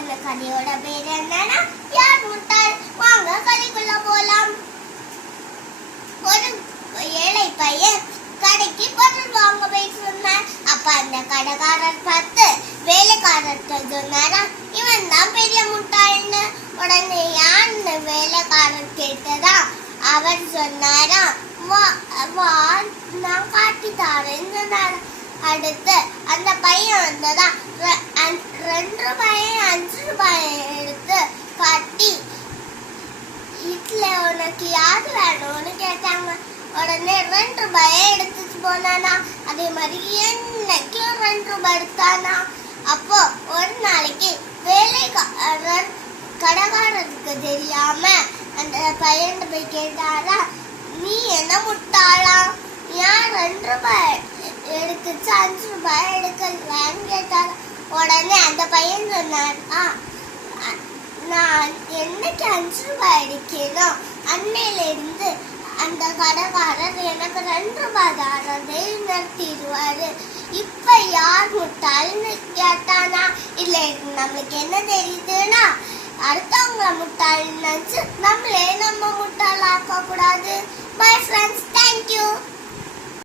அந்த கதையோட பேர் என்னன்னா யார் முட்டாள். வாங்க கதைக்குள்ள போலாம். ஒரு ஏழை பையன் கடைக்கு பொருள் வாங்க போய் சொன்னார். அப்ப அந்த கடைக்காரர் பார்த்து வேலைக்காரர்கிட்ட சொன்னாரா, இவன் தான் பெரிய முட்டாள்னு. உடனே யான்னு வேலைக்காரர் கேட்டதா, அவர் சொன்னாரா, வா நான் காட்டி தாரேன்னு சொன்னாரா. அடுத்து அந்த பையன் வந்ததா, 2 ரூபாயை 5 ரூபாயை எடுத்து காட்டி, இதுல உனக்கு யாரு வேணும்னு கேட்டாங்க. உடனே 2 ரூபாயை எடுத்துட்டு போனானா. அதே மாதிரி என்னைக்கும் 2 ரூபாய் எடுத்தானா. அப்போ ஒரு நாளைக்கு வேலைக்காரர் கடைக்காரருக்கு தெரியாம அந்த பையன் போய் கேட்டாரா, நீ என்ன முட்டாளா, ஏன் 2 ரூபாய் எடுத்துச்சு 5 ரூபாய் எடுக்கலான்னு கேட்டாரா. உடனே அந்த பையன் சொன்னாரா, நான் என்னைக்கு 5 ரூபாய் அடிக்கணும் அன்னையில இருந்து அந்த கடைக்காரர் எனக்கு 2 ரூபாய் தாரதே நிறுத்திடுவாரு. இப்ப யார் முட்டாள்னு கேட்டானா. இல்ல நம்மளுக்கு என்ன தெரியுதுன்னா, அடுத்தவங்க முட்டாள்னு நினைச்சு நம்மளே நம்ம முட்டாள் ஆக்க கூடாது. Bye friends, thank you.